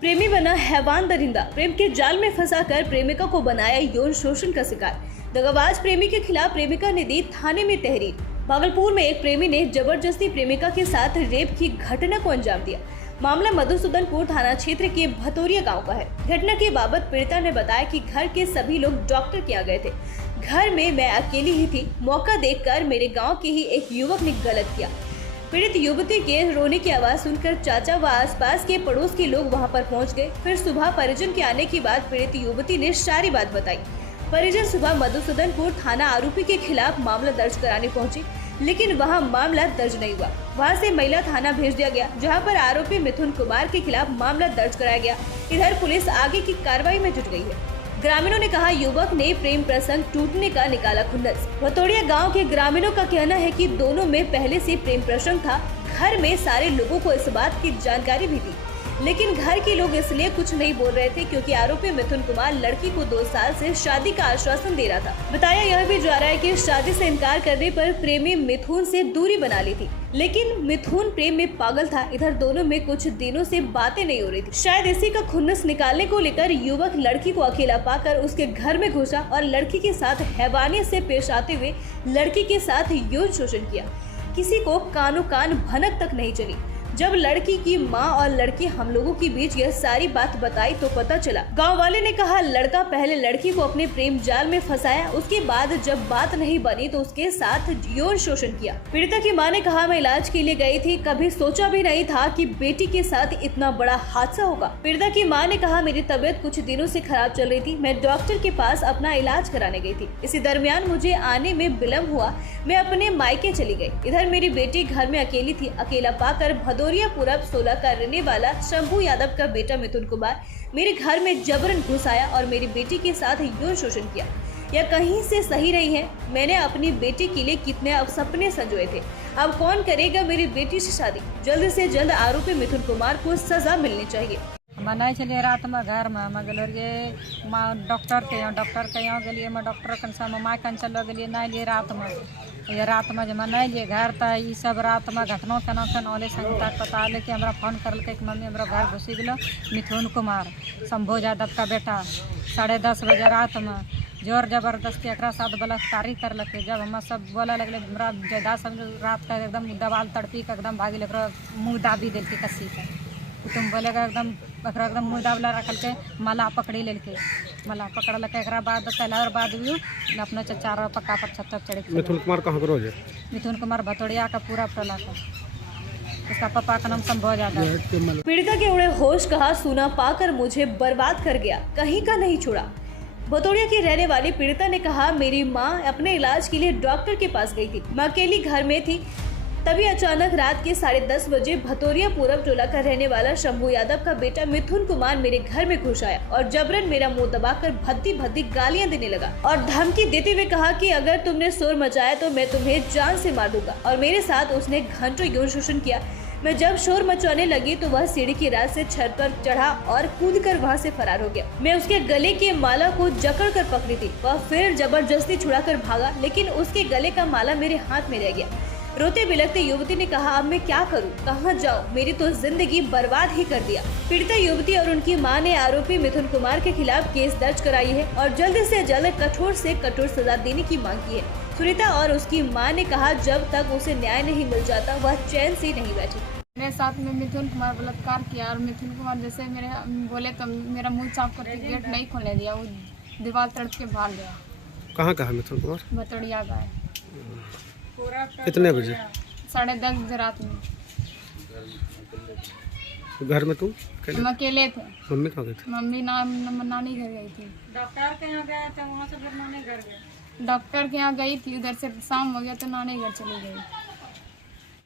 प्रेमी बना हैवान दरिंदा, प्रेम के जाल में फंसाकर प्रेमिका को बनाया यौन शोषण का शिकार। दगाबाज प्रेमी के खिलाफ प्रेमिका ने दी थाने में तहरीर। भागलपुर में एक प्रेमी ने जबरदस्ती प्रेमिका के साथ रेप की घटना को अंजाम दिया। मामला मधुसूदनपुर थाना क्षेत्र के भतोरिया गांव का है। घटना के बाबत पीड़िता ने बताया कि घर के सभी लोग डॉक्टर के यहाँ गए थे। घर में मैं अकेली ही थी। मौका देखकर मेरे गांव के ही एक युवक ने गलत किया। पीड़ित युवती के रोने की आवाज सुनकर चाचा व आसपास के पड़ोस के लोग वहां पर पहुंच गए। फिर सुबह परिजन के आने के बाद पीड़ित युवती ने सारी बात बताई। परिजन सुबह मधुसूदनपुर थाना आरोपी के खिलाफ मामला दर्ज कराने पहुंचे, लेकिन वहां मामला दर्ज नहीं हुआ। वहां से महिला थाना भेज दिया गया, जहां पर आरोपी मिथुन कुमार के खिलाफ मामला दर्ज कराया गया। इधर पुलिस आगे की कार्रवाई में जुट गई है। ग्रामीणों ने कहा, युवक ने प्रेम प्रसंग टूटने का निकाला खुन्नस। भतोड़िया गांव के ग्रामीणों का कहना है कि दोनों में पहले से प्रेम प्रसंग था। घर में सारे लोगों को इस बात की जानकारी भी थी, लेकिन घर के लोग इसलिए कुछ नहीं बोल रहे थे क्योंकि आरोपी मिथुन कुमार लड़की को 2 साल से शादी का आश्वासन दे रहा था। बताया यह भी जा रहा है कि शादी से इनकार करने पर प्रेमी मिथुन से दूरी बना ली थी, लेकिन मिथुन प्रेम में पागल था। इधर दोनों में कुछ दिनों से बातें नहीं हो रही थी। शायद इसी का खुन्नस निकालने को लेकर युवक लड़की को अकेला पाकर उसके घर में घुसा और लड़की के साथ हैवानियत से पेश आते हुए लड़की के साथ यौन शोषण किया। किसी को कानो कान भनक तक नहीं चली। जब लड़की की मां और लड़की हम लोगों के बीच यह सारी बात बताई तो पता चला। गांव वाले ने कहा, लड़का पहले लड़की को अपने प्रेम जाल में फंसाया, उसके बाद जब बात नहीं बनी तो उसके साथ यौन शोषण किया। पीड़िता की मां ने कहा, मैं इलाज के लिए गई थी, कभी सोचा भी नहीं था कि बेटी के साथ इतना बड़ा हादसा होगा। पीड़िता की मां ने कहा, मेरी तबीयत कुछ दिनों से खराब चल रही थी, मैं डॉक्टर के पास अपना इलाज कराने गई थी। इसी दरमियान मुझे आने में विलम्ब हुआ, मैं अपने मायके चली गई। इधर मेरी बेटी घर में अकेली थी। अकेला पाकर भदौरिया पूरब 16 का रहने वाला शंभू यादव का बेटा मिथुन कुमार मेरे घर में जबरन घुस आया और मेरी बेटी के साथ यौन शोषण किया। यह कहीं से सही नहीं है। मैंने अपनी बेटी के लिए कितने सपने संजोए थे। अब कौन करेगा मेरी बेटी से शादी? जल्द से जल्द आरोपी मिथुन कुमार को सजा मिलनी चाहिए। नहीं चलिए रात में घर में गलिए डॉक्टर के यहाँ गलिए डॉक्टर कन माँ कन चलो गलिए नहीं लिए रात में ये रात में जब नहीं लिए घर तो ये सब रात में घटना केना ओले संगता पता ले कि हमरा फोन करल कि मम्मी हमरा घर घुसी गलो मिथुन कुमार शंभू यादव का बेटा 10:30 बजे रात में जोर जबरदस्ती एक साथ बलात्कारी करलक। जब हम सब बोले लगले हमरा ज्यादा सब रात का एकदम दबाल तड़पी के एकदम भागी मुँह दाबी दिल के कसी के तुम बोलेगा एकदम मुँह दाबला रखल के मला पकड़ी लेके मला पकड़लक। एक बाद पहला और बाद भी अपने चार पक्का पर छत तक चढ़े। मिथुन कुमार कहाँ रोज है? मिथुन कुमार भतोड़िया का पूरा टोला का। उसका पापा का नाम शंभू यादव। पीड़िता के उड़े होश, कहा सोना पाकर मुझे बर्बाद कर गया, कहीं का नहीं छोड़ा। भतोड़िया की रहने वाली पीड़िता ने कहा, मेरी माँ अपने इलाज के लिए डॉक्टर के पास गई थी। मैं अकेली घर में थी, तभी अचानक रात के 10:30 बजे भतोरिया पूरब टोला का रहने वाला शंभू यादव का बेटा मिथुन कुमार मेरे घर में घुस आया और जबरन मेरा मुंह दबाकर भद्दी गालियां देने लगा और धमकी देते हुए कहा कि अगर तुमने शोर मचाया तो मैं तुम्हें जान से मार दूंगा। और मेरे साथ उसने घंटों यौन शोषण किया। मैं जब शोर मचाने लगी तो वह सीढ़ी की रात से छत पर चढ़ा और कूदकर वहां से फरार हो गया। मैं उसके गले के माला को जकड़ कर पकड़ी थी। वह फिर जबरदस्ती छुड़ाकर भागा, लेकिन उसके गले का माला मेरे हाथ में रह गया। रोते बिलखते युवती ने कहा, अब मैं क्या करूं, कहां जाऊं, मेरी तो जिंदगी बर्बाद ही कर दिया। पीड़िता युवती और उनकी मां ने आरोपी मिथुन कुमार के खिलाफ केस दर्ज कराई है और जल्द से जल्द कठोर से कठोर सजा देने की मांग की है। सुनीता और उसकी मां ने कहा, जब तक उसे न्याय नहीं मिल जाता वह चैन से नहीं बैठी। मेरे साथ में मिथुन कुमार बलात्कार किया और मिथुन कुमार जैसे मेरे बोले तो मेरा मुँह चाप करके गेट नहीं खोलने दिया, वो दीवार तड़प के भाग गया। कहाँ मिथुन कुमार? भतोड़िया का। कितने बजे? 10:30 बजे रात में। घर में तुम हम अकेले थे। मम्मी कहाँ गई थी? मम्मी नानी घर गई थी। डॉक्टर के यहाँ गए थे, वहाँ से फिर नानी घर गए। डॉक्टर के यहाँ गई थी, उधर से शाम हो गया तो नानी घर चली गई।